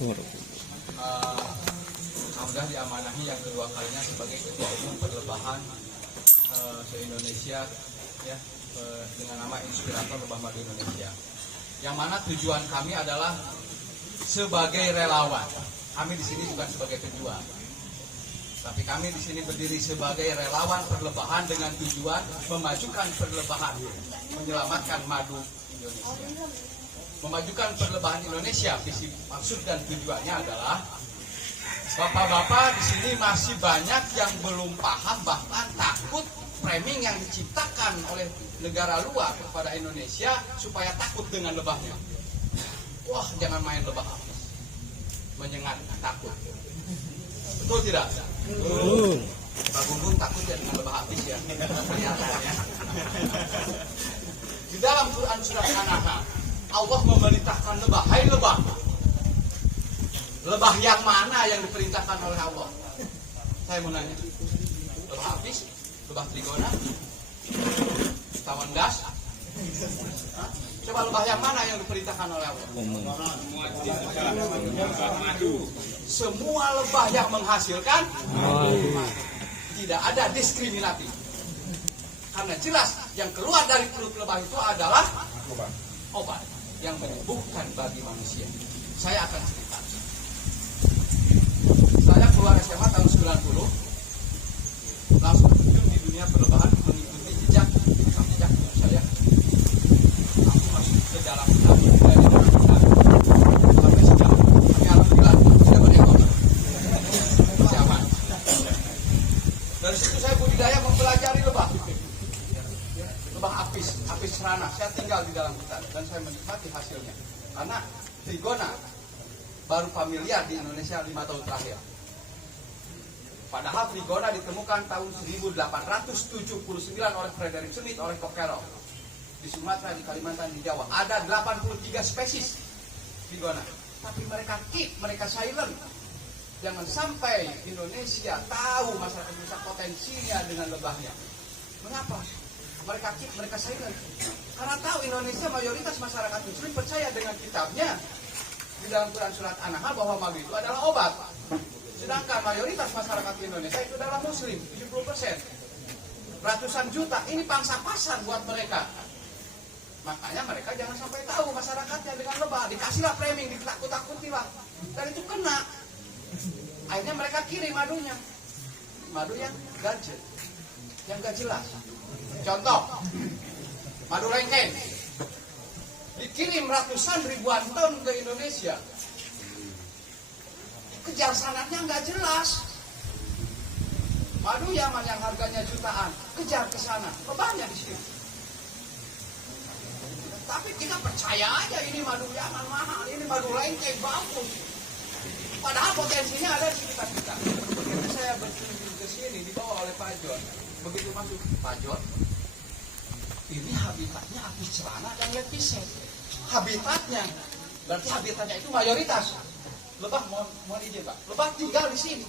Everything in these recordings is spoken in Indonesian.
Alhamdulillah diamanahi yang kedua kalinya sebagai Ketua Umum Perlebahan se-Indonesia ya, dengan nama Inspirator Lebah Madu Indonesia. Yang mana tujuan kami adalah sebagai relawan. Kami di sini bukan sebagai pejuang, tapi kami di sini berdiri sebagai relawan perlebahan dengan tujuan memajukan perlebahan, menyelamatkan madu Indonesia. Memajukan perlebahan Indonesia, visi maksud dan tujuannya adalah bapak-bapak di sini masih banyak yang belum paham, bahkan takut framing yang diciptakan oleh negara luar kepada Indonesia supaya takut dengan lebahnya. Wah, jangan main lebah habis, menyengat, takut. Betul tidak? Betul. Pak Gungun takut ya dengan lebah habis ya. Di dalam Quran surat An-Nahl, Allah memerintahkan lebah, hai lebah. Lebah yang mana yang diperintahkan oleh Allah? Saya mau nanya. Lebah habis, lebah trigona, tawon gas. Coba lebah yang mana yang diperintahkan oleh Allah? Semua lebah yang menghasilkan tidak ada diskriminatif. Karena jelas yang keluar dari perut lebah itu adalah obat yang menyembuhkan bagi manusia. Saya akan cerita. Saya keluar SMA tahun 90, langsung terjun di dunia perlebahan, mengikuti jejak ibu saya. Aku masuk ke dalam hutan, sampai sejauh. Kami alhamdulillah sudah berekor, masih aman. Dari situ saya budidaya mempelajari lebah apis serana. Saya tinggal di dalam hutan dan saya menikmati hasilnya. Karena trigona baru familiar di Indonesia 5 tahun terakhir. Padahal trigona ditemukan tahun 1879 oleh Frederick Smith, oleh Cockerell di Sumatera, di Kalimantan, di Jawa. Ada 83 spesies trigona. Tapi mereka keep, mereka silent. Jangan sampai Indonesia tahu masyarakat Indonesia potensinya dengan lebahnya. Mengapa? Mereka keep, mereka silent. Karena tahu Indonesia mayoritas masyarakat Muslim percaya dengan kitabnya di dalam Quran surat An-Nahl bahwa madu itu adalah obat. Sedangkan mayoritas masyarakat Indonesia itu adalah Muslim, 70%. Ratusan juta, ini pangsa pasar buat mereka. Makanya mereka jangan sampai tahu masyarakatnya dengan lebah. Dikasihlah framing, ditakut-takutilah. Dan itu kena. Akhirnya mereka kirim madunya. Madu yang gadget, yang gak jelas. Contoh, madu lengkeng dikirim ratusan ribuan ton ke Indonesia. Kejar sanatnya nggak jelas. Madu Yaman yang harganya jutaan, kejar ke sana, lebahnya di sini. Tapi kita percaya aja ini madu Yaman mahal, ini madu lengkeng bagus. Padahal potensinya ada di sekitar kita. Begitu saya berkunjung ke sini dibawa oleh Pak John. Begitu masuk Pak John, ini habitatnya apis celana dan lepis. Habitatnya, berarti habitatnya itu mayoritas lebah. Mohon izin Pak, lebah tinggal di sini.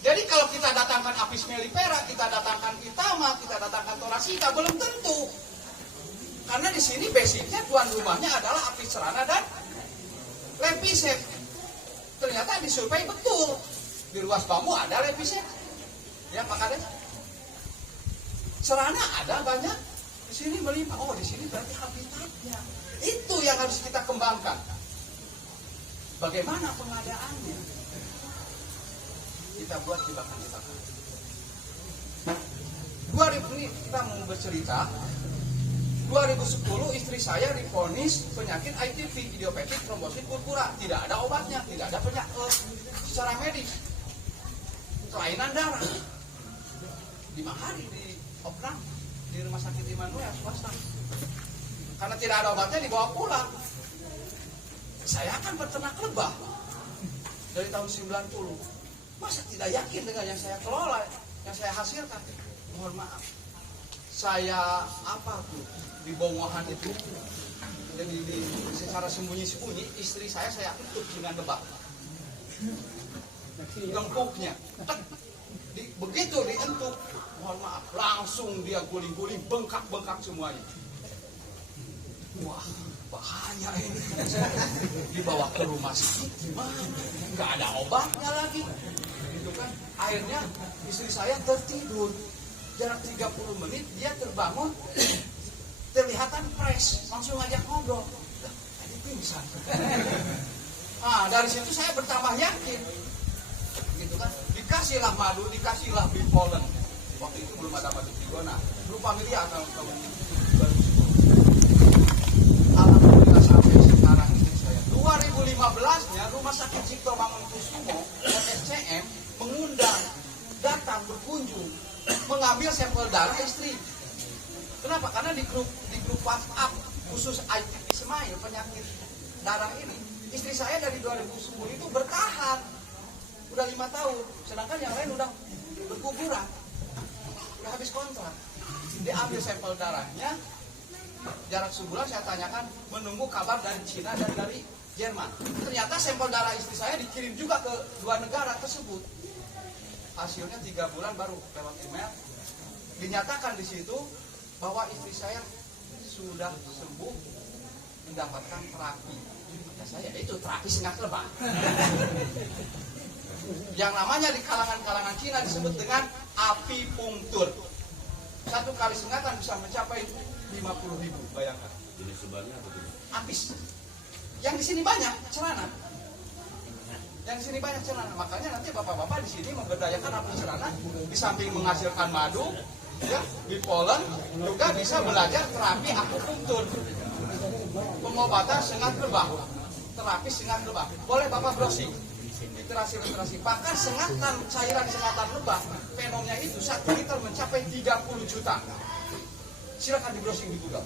Jadi kalau kita datangkan apis mellifera, kita datangkan itama, kita datangkan thoracida, belum tentu. Karena di sini basicnya tuan rumahnya adalah apis celana dan lepis. Ternyata disurvei betul, di luas bambu ada lepis. Ya Pak Kades, serana ada banyak, di sini melimpah. Oh, di sini berarti habitatnya. Itu yang harus kita kembangkan. Bagaimana pengadaannya? Kita buat jebakan-jebakan. 2000 ini kita mau bercerita. 2010 istri saya divonis penyakit ITP, idiopathic thrombosis purpura. Tidak ada obatnya, tidak ada penyakit secara medis. Kelainan darah. 5 hari di operan di rumah sakit Immanuel swasta. Karena tidak ada obatnya dibawa pulang. Saya akan peternak lebah dari tahun 90. Masa tidak yakin dengan yang saya kelola, yang saya hasilkan? Mohon maaf. Saya apa tuh di bongohan itu, jadi secara sembunyi-sembunyi istri saya tutup dengan lebah. Lengkuknya. Begitu dientuk, mohon maaf, langsung dia guling-guling, bengkak-bengkak semuanya. Wah, bahaya ini. Dibawa ke rumah sakit gimana? Nggak ada obatnya lagi. Gitu kan. Akhirnya istri saya tertidur. Jarak 30 menit dia terbangun, terlihatan fresh, langsung ngajak ngobrol. Tadi pingsan. Nah, dari situ saya bertambah yakin. Gitu kan. Dikasihlah madu, dikasihlah bipolen. Waktu itu belum ada madu trigona. Lupa miliar tahun 2010. Alhamdulillah sampai sekarang istri saya. 2015-nya Rumah Sakit Cipto Mangunkusumo dan SCM mengundang, datang berkunjung, mengambil sampel darah istri. Kenapa? Karena di grup WhatsApp khusus ITP Smile penyakit darah ini, istri saya dari 2010 itu bertahan, udah 5 tahun, sedangkan yang lain udah berguguran, udah habis kontrak. Diambil sampel darahnya, jarak sebulan saya tanyakan, menunggu kabar dari Cina dan dari Jerman. Ternyata sampel darah istri saya dikirim juga ke 2 negara tersebut. Hasilnya 3 bulan baru lewat email dinyatakan di situ bahwa istri saya sudah sembuh, mendapatkan terapi. Kata saya, itu terapi sengat lebah. Yang namanya di kalangan Cina disebut dengan apipunktur. 1 kali sengatan bisa mencapai 50.000, bayangkan. Jenis sebenarnya apa itu? Apis. Yang di sini banyak celana. Yang di sini banyak celana. Makanya nanti bapak-bapak di sini memberdayakan apis celana, di samping menghasilkan madu, ya, bipolen, juga bisa belajar terapi akupunktur, pengobatan sengat lebah, terapi sengat lebah. Boleh bapak browsing literasi. Bahkan cairan sengatan lebah, fenomnya itu 1 liter mencapai 30 juta. Silakan di browsing di Google.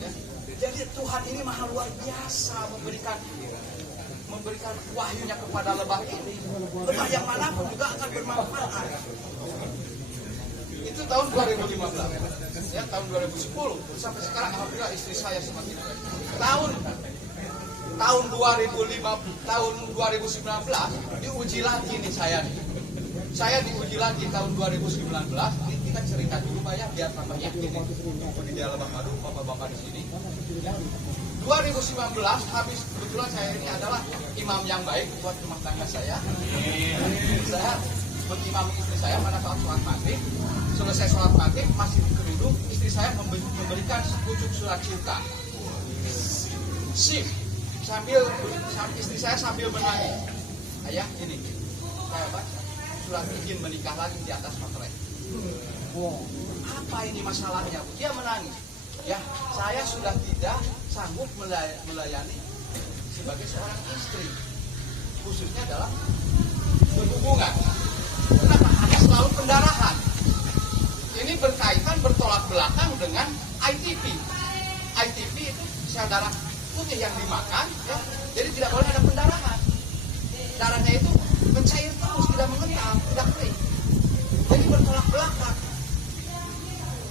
Ya. Jadi Tuhan ini maha luar biasa memberikan wahyunya kepada lebah ini. Lebah yang manapun juga akan bermanfaat. Itu tahun 2015. Ya, tahun 2010 sampai sekarang alhamdulillah istri saya semakin baik. Tahun 2019 diuji lagi nih saya nih. Saya diuji lagi tahun 2019. Ini kita cerita dulu Pak ya, biar tambah yakin nih. Budidaya lebah madu bapak-bapak di sini. 2019 habis, kebetulan saya ini adalah imam yang baik buat rumah tangga saya. Saya mengimami istri saya pada saat sholat maghrib. Selesai sholat maghrib masih di kerudung, istri saya memberikan sepucuk surat cinta. Sip. Istri saya sambil menangis. Ayah, ini saya baca surat izin menikah lagi di atas materai. Apa ini masalahnya? Dia menangis. Ya, saya sudah tidak sanggup melayani sebagai seorang istri, khususnya dalam berhubungan. Kenapa? Ada selalu pendarahan. Ini berkaitan bertolak belakang dengan ITP. ITP itu sel darah putih yang dimakan, ya, jadi tidak boleh ada pendarahan. Darahnya itu mencair terus, tidak mengental, tidak kering. Jadi bertolak belakang.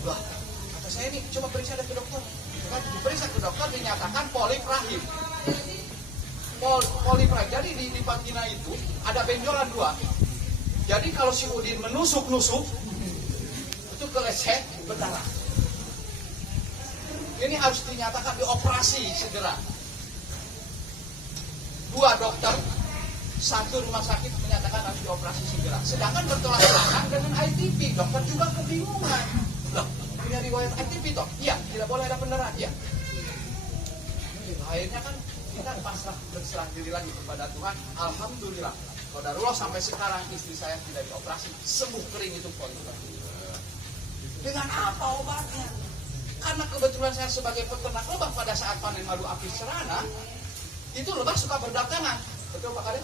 Wah, kata saya ini coba periksa ke dokter. Diperiksa ke dokter dinyatakan polip rahim. Polip rahim. Jadi di vagina itu ada benjolan 2. Jadi kalau si Udin menusuk-nusuk itu kelecet berdarah. Ini harus dinyatakan dioperasi segera. 2 dokter, 1 rumah sakit menyatakan harus dioperasi segera. Sedangkan bertolak belakang dengan ITP, dokter juga kebingungan. Loh, punya riwayat ITP toh? Iya, tidak boleh ada pendarahan. Iya. Akhirnya kan kita berserah diri lagi kepada Tuhan. Alhamdulillah, qadarullah sampai sekarang istri saya tidak dioperasi, sembuh kering itu polip. Dengan apa obatnya? Karena kebetulan saya sebagai peternak lebah pada saat panen madu apis cerana, itu lebah suka berdatangan. Betul Pak Kadir?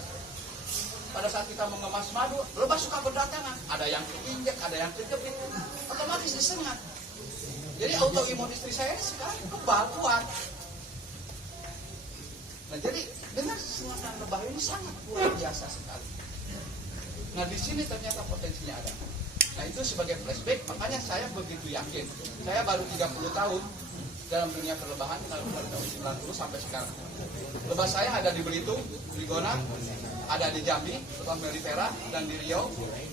Pada saat kita mengemas madu, lebah suka berdatangan. Ada yang keinjek, ada yang kejepit, otomatis disengat. Jadi autoimun istri saya sekarang kebal kuat. Nah jadi dengan sengatan lebah ini sangat luar biasa sekali. Nah di sini ternyata potensinya ada. Nah itu sebagai flashback, makanya saya begitu yakin. Saya baru 30 tahun dalam dunia perlebahan, dari tahun 90 sampai sekarang. Lebah saya ada di Belitung, di Gona, ada di Jambi, Lebah Melipera, dan di Riau.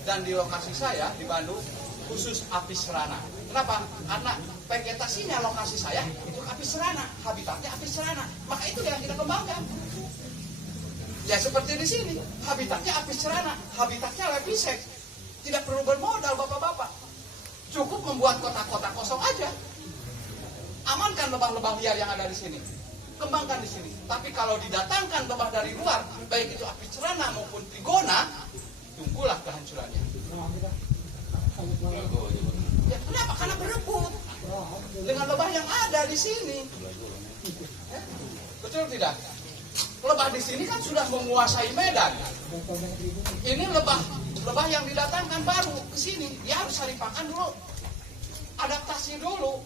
Dan di lokasi saya, di Bandung, khusus apis cerana. Kenapa? Karena vegetasinya lokasi saya itu apis cerana, habitatnya apis cerana. Maka itu yang kita kembangkan. Ya seperti di sini, habitatnya apis cerana, habitatnya lepiseks. Tidak perlu bermodal bapak-bapak. Cukup membuat kotak-kotak kosong aja. Amankan lebah-lebah liar yang ada di sini. Kembangkan di sini. Tapi kalau didatangkan lebah dari luar, baik itu apis cerana maupun trigona, tunggulah kehancurannya. Ya, kenapa? Karena berebut dengan lebah yang ada di sini. Ya, betul tidak? Lebah di sini kan sudah menguasai medan. Ini lebah yang didatangkan baru ke sini, dia harus cari pakan dulu, adaptasi dulu.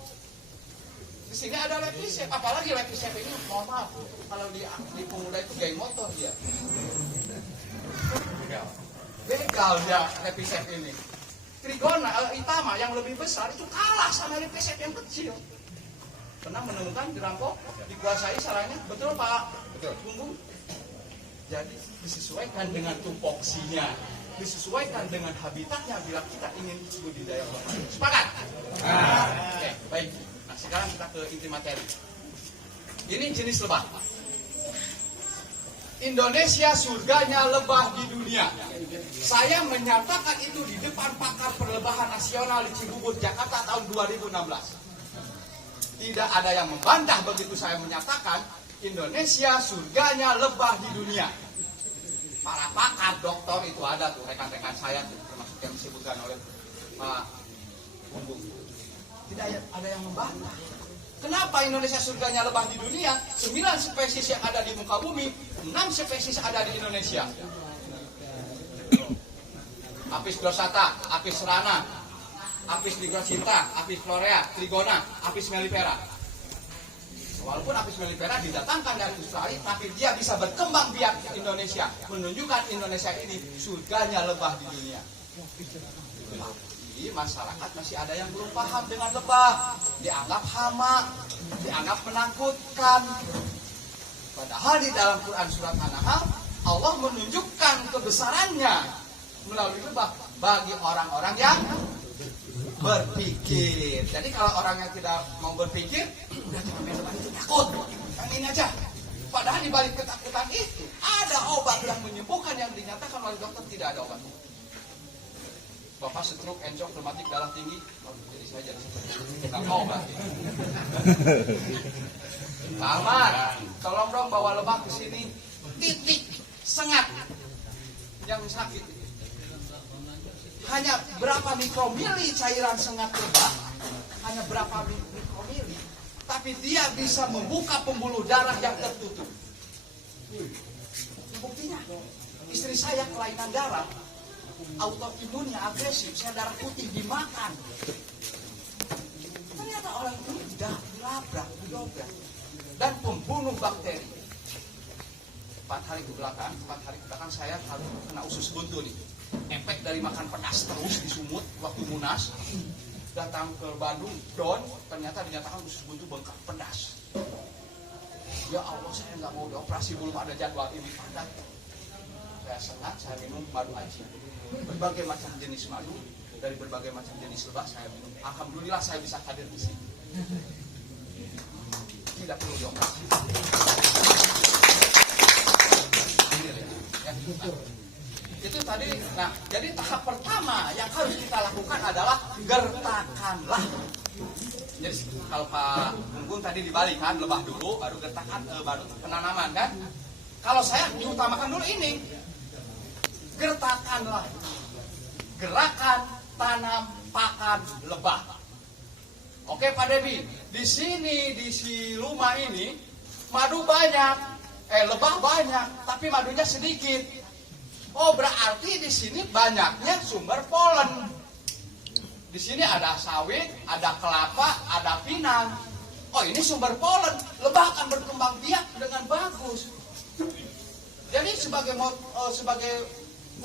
Di sini ada lepisep, apalagi lepisep ini, mohon maaf, kalau di pemuda itu geng motor dia. Begal dia lepisep ini. Trigona Itama yang lebih besar itu kalah sama lepisep yang kecil. Pernah menemukan dirampok, dikuasai sarangnya, betul Pak? Betul. Bumbu. Jadi disesuaikan dengan tupoksinya, disesuaikan dengan habitatnya bila kita ingin budidaya lebah. Sepakat? Oke, baik. Nah sekarang kita ke inti materi. Ini jenis lebah. Indonesia surganya lebah di dunia. Saya menyatakan itu di depan pakar perlebahan nasional di Cibubur, Jakarta tahun 2016. Tidak ada yang membantah begitu saya menyatakan Indonesia surganya lebah di dunia. Para pakar doktor itu ada tuh, rekan-rekan saya tuh, termasuk yang disebutkan oleh Pak Bumbu. Tidak ada yang membantah. Kenapa Indonesia surganya lebah di dunia? 9 spesies yang ada di muka bumi, 6 spesies ada di Indonesia. Apis dorsata, Apis cerana, Apis nigrosinta, Apis florea, Trigona, Apis mellifera. Walaupun Apis mellifera didatangkan dari Australia, tapi dia bisa berkembang biak di Indonesia, menunjukkan Indonesia ini surganya lebah di dunia. Tapi masyarakat masih ada yang belum paham dengan lebah, dianggap hama, dianggap menakutkan. Padahal di dalam Quran surat An-Nahl, Allah menunjukkan kebesarannya melalui lebah bagi orang-orang yang berpikir. Jadi kalau orang yang tidak mau berpikir, udah jangan main lebah itu, takut, yang ini aja. Padahal di balik ketakutan itu ada obat yang menyembuhkan, yang dinyatakan oleh dokter tidak ada obat. Bapak stroke, encok, rematik, darah tinggi, jadi saya jadi kita mau obat. Pak Ahmad, tolong dong bawa lebah ke sini. Titik sengat yang sakit. Hanya berapa mikromili cairan sengat lebah, hanya berapa mikromili, tapi dia bisa membuka pembuluh darah yang tertutup. Buktinya, istri saya kelainan darah, autoimunnya agresif, saya darah putih dimakan. Ternyata orang itu tidak dilabrak, didobrak, dan pembunuh bakteri. 4 hari ke belakang saya harus kena usus buntu nih. Efek dari makan pedas terus di Sumut waktu Munas. Datang ke Bandung, ternyata dinyatakan usus buntu bengkak pedas. Ya Allah, saya nggak mau dioperasi, belum ada jadwal ini. Padat. Saya sengat, saya minum madu aji. Berbagai macam jenis madu, dari berbagai macam jenis lebah saya minum. Alhamdulillah saya bisa hadir di sini. Tidak perlu dioperasi. Itu tadi. Nah, jadi tahap pertama yang harus kita lakukan adalah gertakanlah. Jadi kalau Pak Bungkung tadi dibalik kan, lebah dulu, baru gertakan, baru penanaman kan. Kalau saya diutamakan dulu ini, gertakanlah. Gerakan tanam pakan lebah. Oke Pak Debi, di sini di Siluma ini madu banyak, lebah banyak, tapi madunya sedikit. Oh berarti di sini banyaknya sumber polen. Di sini ada sawit, ada kelapa, ada pinang. Oh ini sumber polen, lebah akan berkembang biak dengan bagus. Jadi sebagai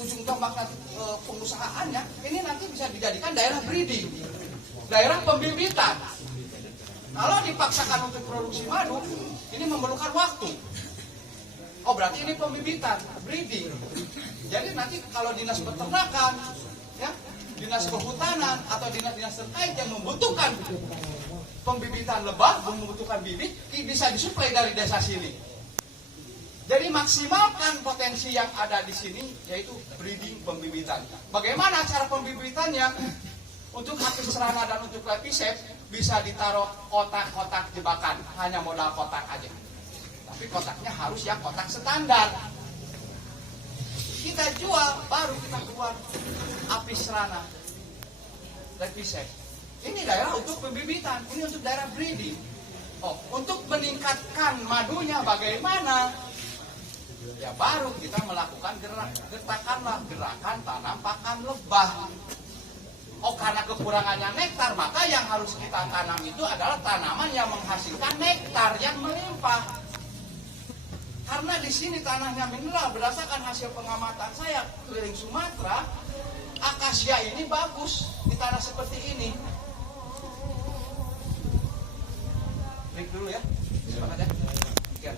ujung tombak pengusahaannya, ini nanti bisa dijadikan daerah breeding, daerah pembibitan. Kalau dipaksakan untuk produksi madu, ini memerlukan waktu. Oh berarti ini pembibitan, breeding. Jadi nanti kalau dinas peternakan, ya dinas kehutanan atau dinas-dinas terkait yang membutuhkan pembibitan lebah, membutuhkan bibit, bisa disuplai dari desa sini. Jadi maksimalkan potensi yang ada di sini, yaitu breeding, pembibitan. Bagaimana cara pembibitannya? Untuk Apis cerana dan untuk Lepicep bisa ditaruh kotak-kotak jebakan, hanya modal kotak aja. Tapi kotaknya harus yang kotak standar. Kita jual, baru kita keluar Apis cerana, Lepicep. Ini daerah untuk pembibitan, ini untuk daerah breeding. Oh, untuk meningkatkan madunya bagaimana? Ya baru kita melakukan gerakan tanam pakan lebah. Oh, karena kekurangannya nektar, maka yang harus kita tanam itu adalah tanaman yang menghasilkan nektar yang melimpah. Karena di sini tanahnya mineral, berdasarkan hasil pengamatan saya keliling Sumatera, akasia ini bagus di tanah seperti ini. Break dulu ya. Semangat ya. Ya,